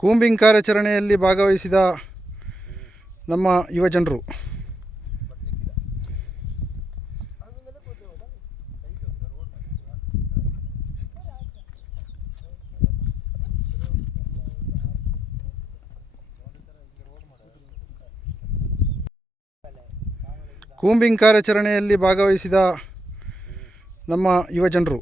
Combing ಕಾರ್ಯಾಚರಣೆಯಲ್ಲಿ ಭಾಗವಹಿಸಿದ ನಮ್ಮ ಯುವಜನರು ಕೂಂಬಿಂಗ್ ಕಾರ್ಯಾಚರಣೆಯಲ್ಲಿ ಭಾಗವಹಿಸಿದ ನಮ್ಮ ಯುವಜನರು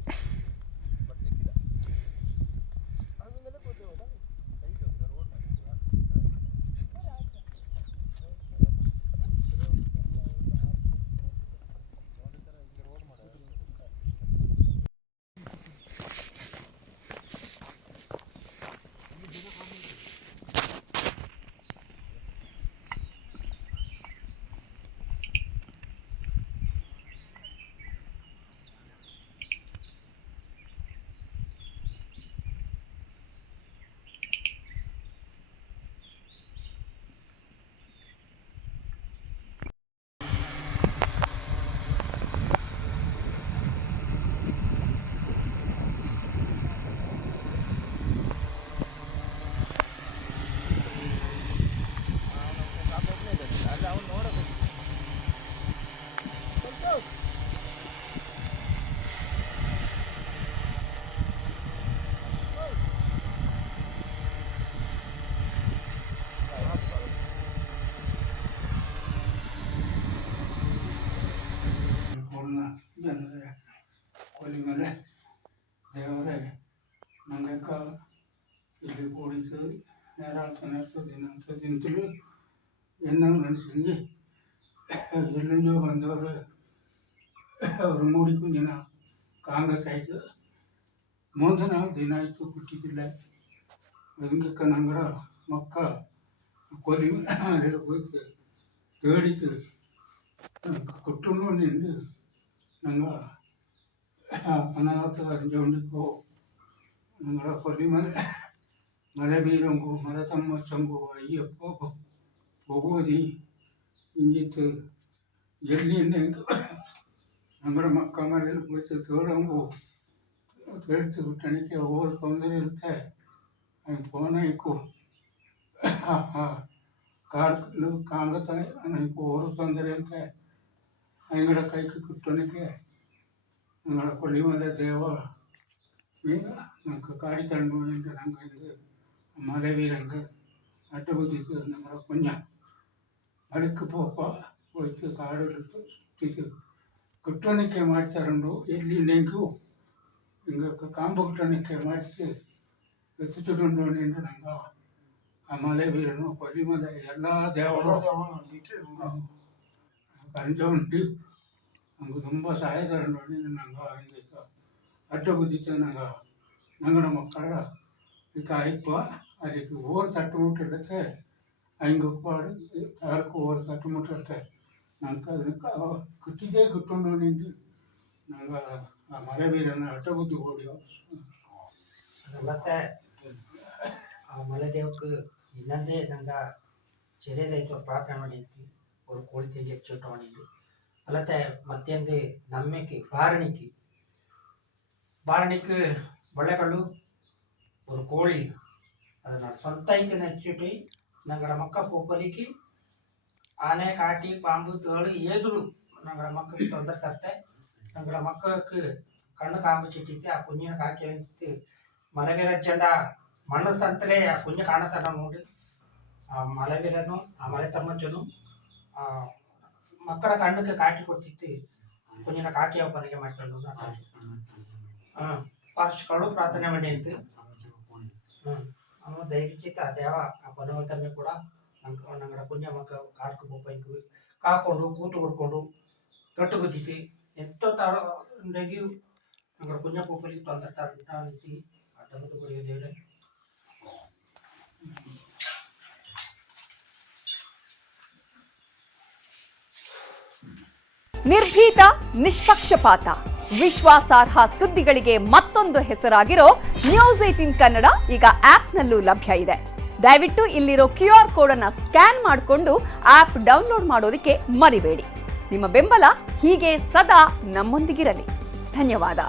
ಜನರೇ ಕೊಲಿ ಮೇಲೆ ದೇವರೇ ನಂಗೆ ಇಲ್ಲಿ ಕೂಡಿತು ದಿನಂತಲೂ ಏನಾಗ ನಡೆಸಿ ಎಲ್ಲಿಂದೋ ಬಂದವರು ಅವರು ಮೂಡಿಕು ದಿನ ಕಾಂಗ್ರೆಸ್ ಆಯಿತು ಮುಂದೆ ನಾವು ದಿನ ಆಯಿತು ಕೊಟ್ಟಿದ್ದಿಲ್ಲ ಅದಕ್ಕೆ ನಂಗರ ಮಕ್ಕ ಕೊಲಿ ಮೇಲೆ ಹೋಯ್ತು ತೇಡಿತು ಕುಟುಂಬ ನಿಂದು ನಂಗೆ ಅನಾಥ ಅಂಜೊಂಡಿಗೂ ನಂಗಳ ಕೊಲ್ಲಿ ಮಲೆ ಬೀರಂಗು ಮರ ತಮ್ಮಚ್ಚಂಗು ಅಯ್ಯಪ್ಪ ಹೋಗೋದಿ ಇಂಜಿತ್ತು ಎಲ್ಲಿ ನಂಗಳ ಮಕ್ಕ ಮನೇಲಿ ಹೋಯ್ತು ತೋಳಂಗು ತೇಡ್ತು ಟಣಿಕೆ ಓರ್ ತೊಂದರೆ ಇರುತ್ತೆ ಫೋನ್ ಆಯ್ಕು ಕಾರ್ಲು ಕಾಂಗತ ನನಗೆ ಓರು ತೊಂದರೆ ಇರುತ್ತೆ ಅಂಗಡ ಕೈക്ക് കിട്ടണಕ್ಕೆ ഞങ്ങളെ കൊല്ലിമല ദേവ നമുക്ക് കാടി തണ്ടുകൊണ്ട് ഞങ്ങൾ ഇത് മലവീരങ്ക് അട്ടുകുത്തിച്ച് ഞങ്ങളെ കുഞ്ഞ അടുക്ക് പോയിട്ട് കാടെടുത്ത് ഇത് കിട്ടണಕ್ಕೆ ಮಾಡ್ತಾರಂಡು ಎಲ್ಲಿ ನೆಂಗು ಹಿಂಗೆ ಕಾಂಬು കിട്ടണಕ್ಕೆ ಮಾಡಿಸಿ ಎತ್ತಿಟ್ಟುಕೊಂಡು ನಂಗೆ ಆ ಮಲೆವೀರನು ಕೊಲ್ಲಿಮಲ ಎಲ್ಲ ದೇವರು ಕಂಜೊಂಡು ನಂಗೆ ತುಂಬ ಸಹಾಯದಾರ ನೋಡಿ ನಂಗೆ ಹಿಂಗೆ ಅಡ್ಡ ಬುದ್ಧಿತ್ತು ನಂಗಡ ಮಕ್ಕಳ ಈಗ ಅಯ್ಯಪ್ಪ ಅದಕ್ಕೆ ಓರ್ ತಟ್ಟುಮುಟ್ಟಿರುತ್ತೆ ಹಿಂಗೆ ಪಾಡು ಯಾರಕ್ಕೂ ಓರ್ ತಟ್ಟುಮುಟ್ಟಿರುತ್ತೆ ನಂಗೆ ಅದಕ್ಕೆ കിട്ടിയേ കിട്ടുന്നു ನಿಂದು ನಂಗೆ ಆ ಮಲೆವೀರನ ಅಡ್ಡ ಬುದ್ಧಿ ಓಡಿಯೋ ಮತ್ತೆ ಆ ಮಲೆದೇವಕ್ಕೆ ಇನ್ನೊಂದೇ ನಂಗೆ ചെറിയതായിട്ട് പ്രാർത്ഥന വേണ്ടിയിട്ട് ഒരു കോഴി തേടി വെച്ചിട്ട് വേണ്ടിയിട്ട് അല്ലാത്ത മറ്റേന്ത് നമ്മയ്ക്ക് ಬಾರಣಿக்கு ಒಳ್ಳೆಗಳು ஒரு கோழி ಅದನ್ನ ಸ್ವಂತಕ್ಕೆ ನೆಚ್ಚಿಟ್ಟು ನಂಗಡ ಮಕ್ಕ ಪೋಪಲಿಕ್ಕೆ ಆನೆ ಕಾಟಿ ಪಾಂಬು ತೇಳು ಏದುಳು ನಂಗಡ ಮಕ್ಕಳಿಗೆ ತೊಂದರೆ ತರ್ತೆ ನಂಗಡ ಮಕ್ಕಳಿಗೆ ಕಣ್ಣು ಕಾಂಬು ಚಿಟ್ಟಿತ್ತು ಆ ಕುഞ്ഞിನ ಕಾಕಿ ಅಂತಿತ್ತು ಮಲವೀರ ಜೆಂಡ ಮಣ್ಣಸ್ತಂತಲೇ ಆ ಕುഞ്ഞ് ಕಾಣತನ ನೋಡಿ ಆ ಮಲವೀರನು ಆ ಮಲೆ ತಮ್ಮಚ್ಚನು ಆ ಮಕ್ಕಳ ಕಣ್ಣಕ್ಕೆ ಕಾಟಿ ಕೊಟ್ಟಿತ್ತು ಕುഞ്ഞിನ ಕಾಕಿ ಒಬ್ಬನಿಗೆ ಮಾಡ್ಕೊಂಡು ಪಾರ್ಶ್ವಗಳು ಪ್ರಾರ್ಥನೆ ಮಾಡಿ ಅಂತ ಅವನು ದಯವಿಟ್ಟು ಆ ದೇವ ಆ ಪನವತಮ್ಮೆ ಕೂಡ ನಂಗಡ ಕುഞ്ഞ ಮಕ್ಕ ಕಾಡ್ಕು ಬೋಪೈಕು ಕಾಕೊಂಡು ಕೂತು ಹುಡ್ಕೊಂಡು ಗಟ್ಟು ಗುದ್ದಿಸಿ ಎಂತ ತಾಗಿ ನಂಗಡ ಕುഞ്ഞ ಪೋಪಲಿ ತೊಂದರೆ ತಾಂತಿ ಅಡ್ಡಮದ್ದು ಗುಡಿಗೆ ದೇವ್ರೆ ನಿರ್ಭೀತ, ನಿಷ್ಪಕ್ಷಪಾತ, ವಿಶ್ವಾಸಾರ್ಹ ಸುದ್ದಿಗಳಿಗೆ ಮತ್ತೊಂದು ಹೆಸರಾಗಿರೋ ನ್ಯೂಸ್18 ಕನ್ನಡ ಈಗ ಆಪ್ನಲ್ಲೂ ಲಭ್ಯ ಇದೆ. ದಯವಿಟ್ಟು ಇಲ್ಲಿರೋ QR ಕೋಡ್ ಅನ್ನು ಸ್ಕ್ಯಾನ್ ಮಾಡಿಕೊಂಡು ಆಪ್ ಡೌನ್ಲೋಡ್ ಮಾಡೋದಕ್ಕೆ ಮರಿಬೇಡಿ. ನಿಮ್ಮ ಬೆಂಬಲ ಹೀಗೆ ಸದಾ ನಮ್ಮೊಂದಿಗಿರಲಿ. ಧನ್ಯವಾದ.